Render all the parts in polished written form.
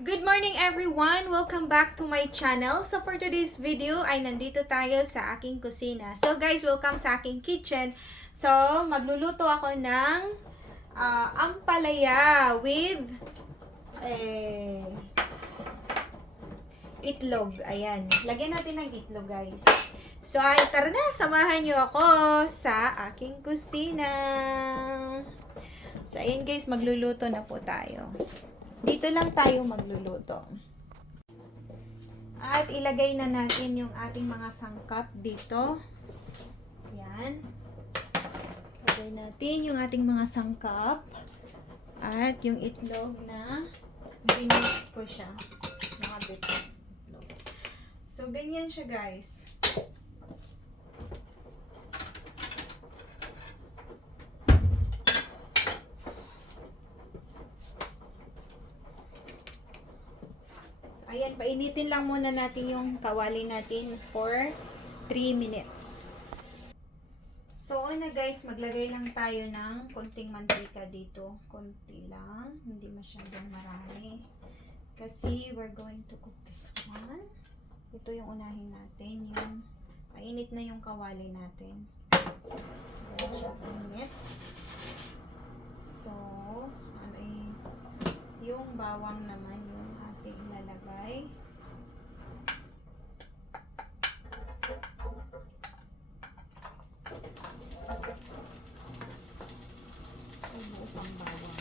Good morning everyone! Welcome back to my channel. So for today's video ay nandito tayo sa aking kusina. So guys, welcome sa aking kitchen. So magluluto ako ng ampalaya with itlog. Ayan. Lagyan natin ng itlog guys. So ay tara na, samahan nyo ako sa aking kusina. So ayan guys, magluluto na po tayo. Dito lang tayo magluluto. At ilagay na natin yung ating mga sangkap dito. Yan. Ilagay natin yung ating mga sangkap. At yung itlog na binit ko siya. Nakabit ko itlog. So, ganyan siya guys. Ayan, painitin lang muna natin yung kawali natin for 3 minutes. So, na guys, maglagay lang tayo ng konting mantika dito. Konti lang, hindi masyadong marami. Kasi we're going to cook this one. Ito yung unahin natin, yung painit na yung kawali natin. So, medyo init. So, yung bawang naman yung ating ilalagay. Ibang bawang.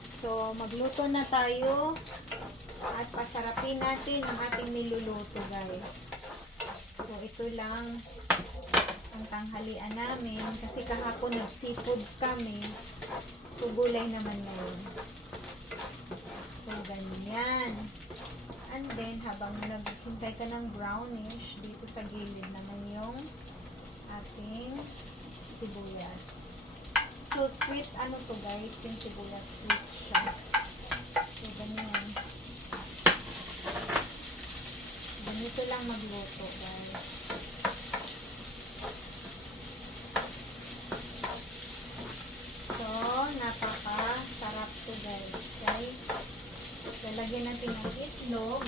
So, magluto na tayo at pasarapin natin ang ating niluluto guys. So, ito lang ang tanghalian namin kasi kahapon nag-seafoods kami. So, gulay naman ngayon. So, ganyan. And then, habang naghintay ka ng brownish, dito sa gilid naman yung ating sibuyas. So, sweet, ano to guys? Yung sibuyas, sweet siya. So, ganyan. Ganito lang magluto, guys. Napaka-sarap to guys. Okay? Lalagyan natin ng itlog.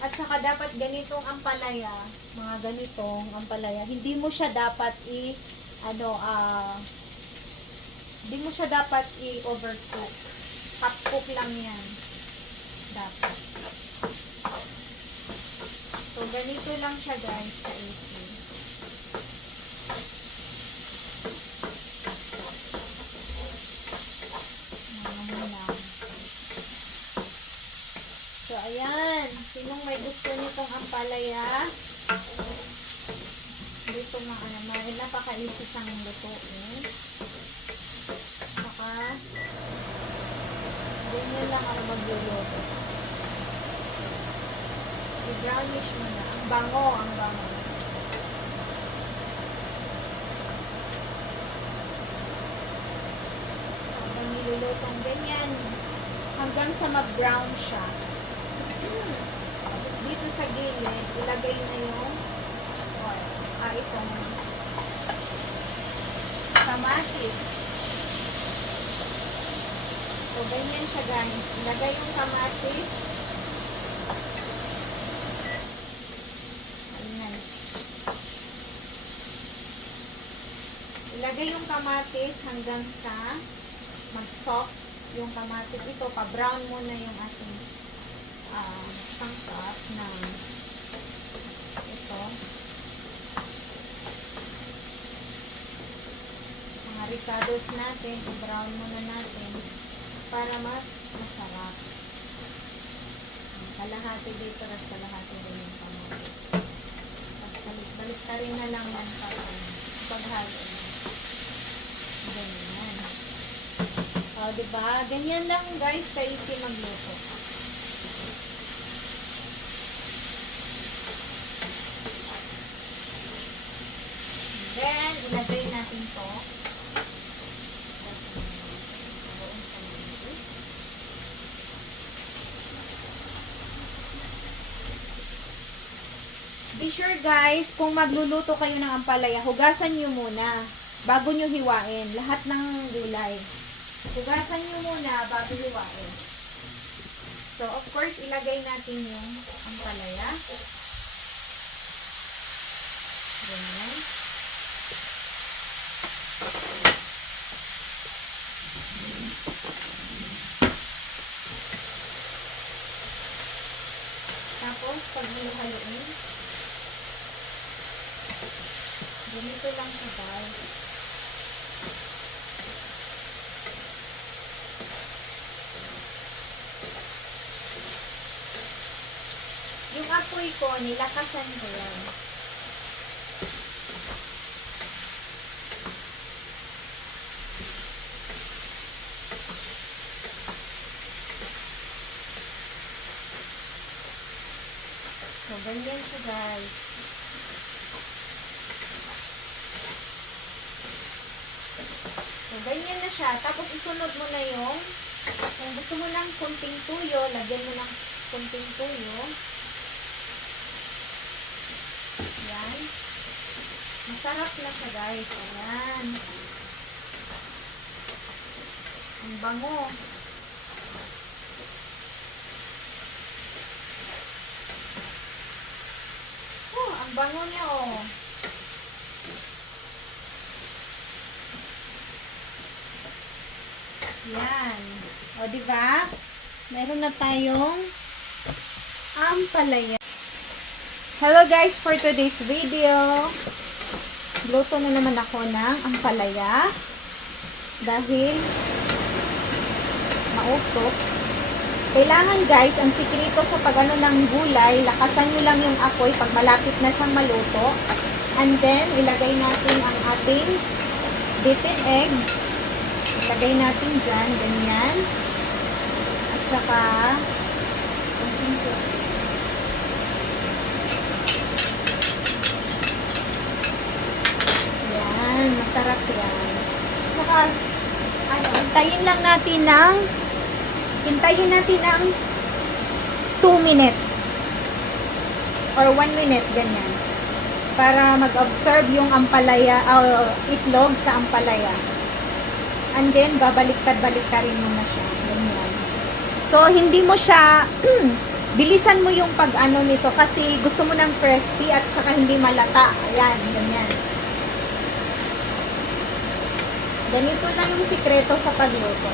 At saka dapat ganitong ampalaya, mga ganitong ampalaya, hindi mo siya dapat hindi mo siya dapat i-overcook. Half cook lang yan. Dapat. So, ganito lang siya guys sa AC. So, ayan. Sinong may gusto nitong ampalaya? Dito mga naman. Napaka-easy siyang lutuin. Saka, ganyan lang ako magluluto. I-brownish mo na. Ang bango, ang bango. Habang nilulutong ganyan, hanggang sa mag-brown siya. Tapos dito sa gilid, ilagay na yung itong kamatis. So, ganyan siya guys. Ilagay yung kamatis. Ayan. Ilagay yung kamatis hanggang sa mag-soft yung kamatis. Ito, pa-brown muna yung ating sangkap na ito. Mga ricados natin, i-brown muna natin para mas masarap. Kalahati dito, tapos kalahati rin yung kamatis. Tapos balik ka rin na lang yan para paghalo. Ganyan. O, diba? Ganyan lang guys, kaisi magluto. Then, ilagay natin to. Be sure guys, kung magluluto kayo ng ampalaya, hugasan nyo muna bago nyo hiwain lahat ng gulay. Hugasan nyo muna bago hiwain. So, of course, ilagay natin yung ampalaya. Ganyan. Tapos, pag halo-haloin, ganito lang siya, guys. Yung apoy ko, nilakasan ko yan. So, ganyan siya, guys. So, ganyan na siya. Tapos, isunod mo na yung, kung gusto mo ng kunting tuyo, lagyan mo ng kunting tuyo. Yan. Masarap na siya, guys. Ayan. Ang bango. Oh, ang bango niya, oh. Yan. O, diba? Meron na tayong ampalaya. Hello guys, for today's video, luto na naman ako ng ampalaya dahil mausok. Kailangan guys, ang sikreto sa pag-ano ng gulay, lakasan nyo lang yung apoy pag malapit na siyang maluto. And then, ilagay natin ang ating beaten eggs. Ilagay natin dyan, ganyan. At saka, yan, masarap yan. At saka, ano, hintayin natin ng 2 minutes or 1 minute, ganyan. Para mag-observe yung ampalaya, itlog sa ampalaya. And then, babaliktad-baliktarin mo na siya. Ganyan. So, hindi mo siya, bilisan mo yung pag-ano nito kasi gusto mo ng crispy at saka hindi malata. Ayan, ganyan. Ganito lang yung sikreto sa pagluto.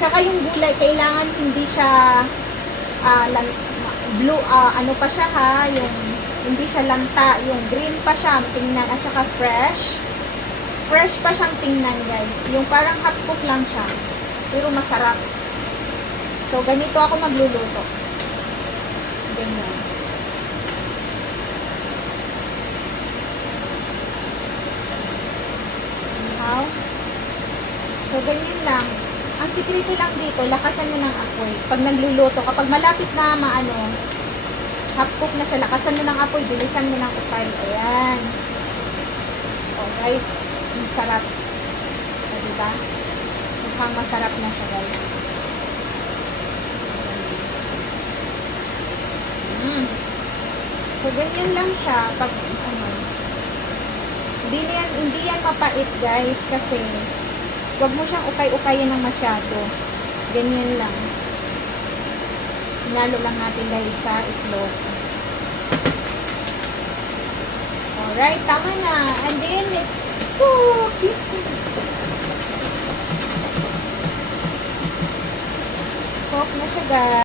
Tsaka yung gulay, kailangan hindi siya, ano pa siya ha, yung hindi siya lanta, yung green pa siya, tingnan, at saka fresh. Fresh pa siyang tingnan, guys. Yung parang half cook lang siya. Pero masarap. So, ganito ako magluluto. Ganyan. How? So, ganyan lang. Ang sikreto lang dito, lakasan mo ng apoy. Pag nagluluto, kapag malapit na maano, half cook na siya, lakasan mo ng apoy, bilisan mo ng ukay. Ayan. O, guys. Ang sarap. O, diba? Mukhang masarap na siya, guys. So, ganyan lang siya. Pag, ano, hindi yan mapait, guys, kasi huwag mo siyang ukay-ukayin ng masyado. Ganyan lang. Hinalo lang natin dahil sa itlog. Alright, tama na. And then, let's cook na siya, guys.